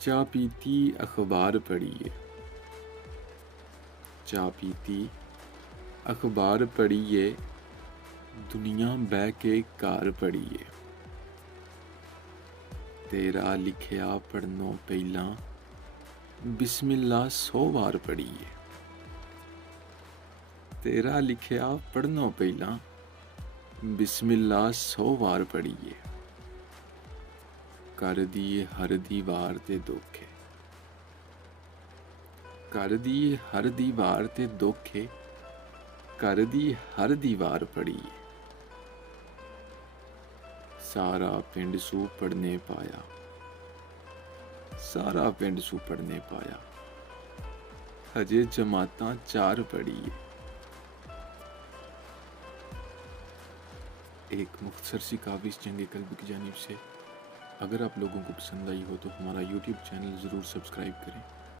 चा पीती अखबार पढ़िए, चा पीती अखबार पढ़िए, दुनिया बह के कार पढ़िए। तेरा लिखिया पढ़नों पहलां बिस्मिल्लाह 100 बार पढ़िए। तेरा लिखिया पढ़नों पहलां बिस्मिल्लाह 100 बार पढ़िए। कर दिए हर दीवार ते धोखे, कर दिए हर दीवार ते धोखे, कर दी हर दीवार पढ़िए। सारा पिंड सू पढ़ने पाया, सारा पिंड सू पढ़ने पाया, हजे जमातां 4 पढ़िए। एक मुख्तसर सी काफ़ी जंग कल्ब की जानिब से। अगर आप लोगों को पसंद आई हो तो हमारा YouTube चैनल ज़रूर सब्सक्राइब करें।